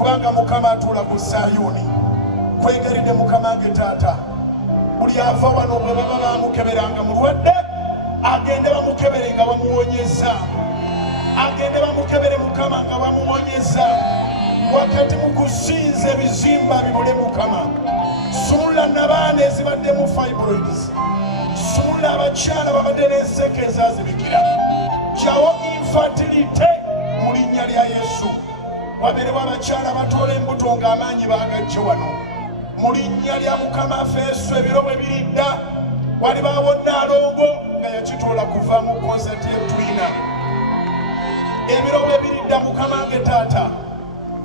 kubanga Mukama atuula ku Sayuuni. Kwegaridde Mukama ge Taata, buli ava wano bwe baba bamukeberanga mulwadde, agende bamukebere nga bamuwonyeza, agende bamukebere Mukama nga bamuwonyeza. Wakati mu kusinza ebizimba bibule Mukama, sumula n'abaana ezibadde mu fibroids, sumula abakyala babadde n'enseke ezazibikira, kyawo infertility mu linnya lya Yesu. Waberewo abakyala batoola embuto ng'amaanyi bagajje wano mu linnya lya Mukama waffe Yesu. Ebiro bwe biridda walibaawo Naalongo nga yakitoola kuva mu konsati y'etwina. Ebiro bwe biridda Mukama ge Taata,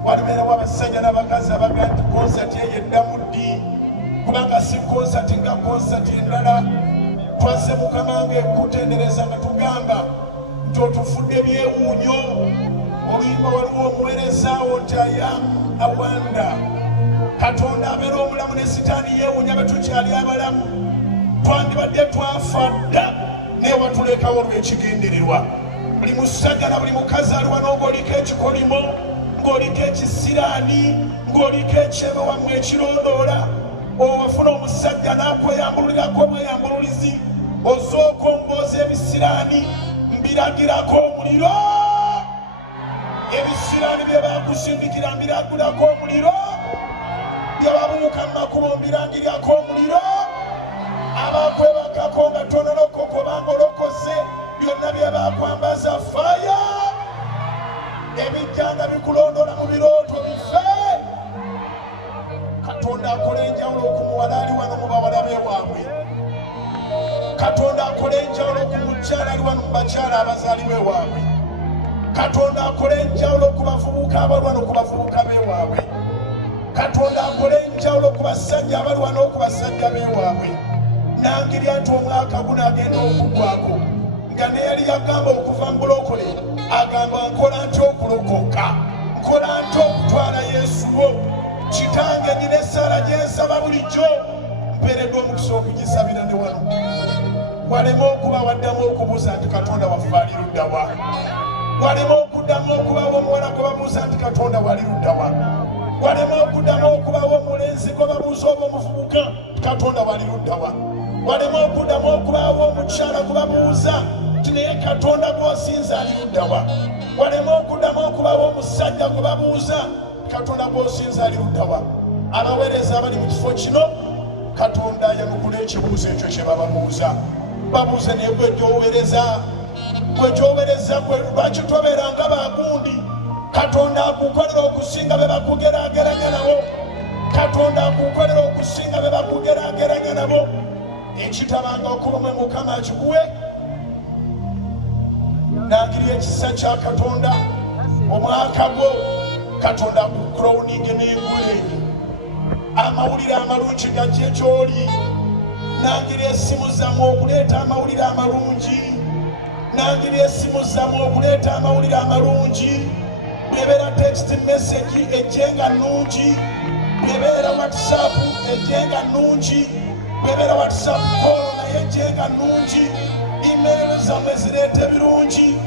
walibeerawo abasajja n'abakazi abaga nti konsati eyo eddamu ddi, kubanga si konsati nga konsati endala. Twazze Mukama nga ekutendereza nga tugamba nti otufudde byewuunyo. Oluyimba waliwo omuweerezaawo nti I am a wonder. Katonda abeera omulamu ne sitaani yeewuunya betukyali abalamu. Twandibadde twafa dda naye watulekawo olw'ekigendererwa. Buli musajja na buli mukazi ali wano ng'oliko ekikolimo, ng'oliko ekisiraani, ng'oliko ekyebe wamu ekirondoola. Owafuna omusajja n'akweyambululirako obweyambululizi, ozooka ombooza ebisiraani, mbiragirako omuliro. Ebisiraani bye bakusindikira mbiragirako omuliro, bye babuuka mu makubo mbirangiryako omuliro. Abakwebakako nga tonolokoko banga olokose, byonna bye bakwambaza faya. Ebijjanga bikulondoola mu birooto bife. Katonda akola enjawulo ku muwala ali wano mu bawala beewaabwe. Katonda akola enjawulo ku mukyala ali wano mu bakyala abazaali beewaabwe. Katonda akola enjawulo ku bavubuka abali wano ku bavubuka beewaabwe. Katonda akola enjawulo ku basajja abali wano ku basajja beewaabwe. Nangirya nti omwaka guno agenda okuggwako nga ne yali yagamba okuva mu bulokole, agamba nkola ntya okulokoka, nkola ntya okutwala Yesu wo. Kitange nina essaala gye nsaba bulijjo, mpeereddwa omukisa okugisabira ne wano. Walema okuba waddamu okubuuza nti Katonda waffe ali ludda wa? Walema okuddamu okubaawo omuwala gwe babuuza nti Katonda wali ludda wa? Walema okuddamu okubaawo omulenzi gwe babuuza oba omuvubuka Katonda wali ludda wa? Walema okuddamu okubaawo omukyala gwe babuuza nti naye Katonda gw'osinza ali ludda wa? Walema okuddamu okubaawo omusajja gwe babuuza Katonda gw'osinza ali ludda wa? Abaweereza abali mu kifo kino, Katonda yanukula ekibuuzo ekyo kye bababuuza. Babuuze naye gwe gy'oweereza, gwe gy'oweereza gwe lwaki tobeeranga bagundi? Katonda akukolera okusinga be bakugeraageranya nabo. Katonda akukolera okusinga be bakugeraageranya nabo. Ekitabanga okulumwe Mukama akikuwe. Nangirya ekisa kya Katonda omwaka gwo, Katonda akukrowninge n'engule. Amawulire amalungi gajje gy'oli. Nangirya essimu zammwe okuleeta amawulire amalungi. Nangirya essimu zammwe okuleeta amawulire amalungi. Bw'ebeera text message ejjenga nnungi, bw'ebeera WhatsApp ejjenga nnungi, bw'ebeera WhatsApp call naye ejjenga nnungi, email zammwe zireete birungi,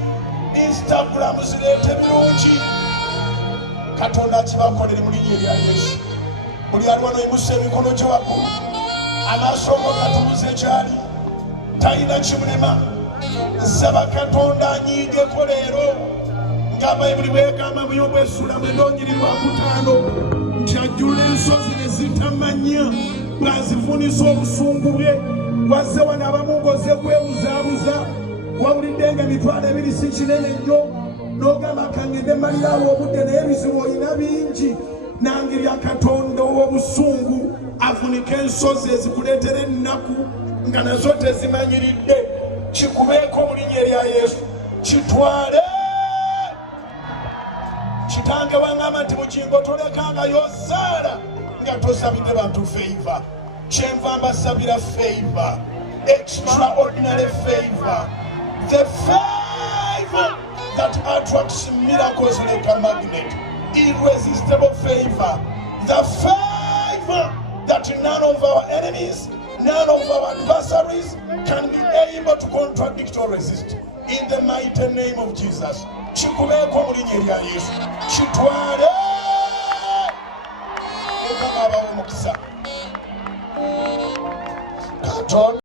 Instagram zireete birungi. Katonda kibakolere mu linnya erya Yesu. Buli ali wano yimusa emikono gye waggulu, amaaso go gatuuze gy'ali, talina kimulema. Nsaba Katonda anyiigeko leero nga Bayibuli bw'egamba mu Yobu essula 12:5 nti ajjula ensozi ne zitamanya bw'azivunisa obusungu bwe. Wazze wano abamu ng'ozze kwebuzaabuza, wawulidde nga emitwalo 2 si kinene nnyo, n'ogamba kangende malirawo obudde naye ebizibu olina bingi. Nangirya Katonda ow'obusungu avunika ensozi ezikuleetera ennaku nga nazo tezimanyiridde. Kikubeeko mu linnya erya Yesu, kitwale. Kitange wangamba nti mukingo tolekangayo ssaala nga tosabidde bantu favor. Kyenva mbasabira favor, extraordinary favor, the favor that attracts miracles like a magnet, irresistible favor, the favor that none of our enemies, none of our adversaries can be able to contradict or resist. In the mighty name of Jesus. Kikubeeko mu linnya erya Yesu, kitwale. mukama abawe omukisa.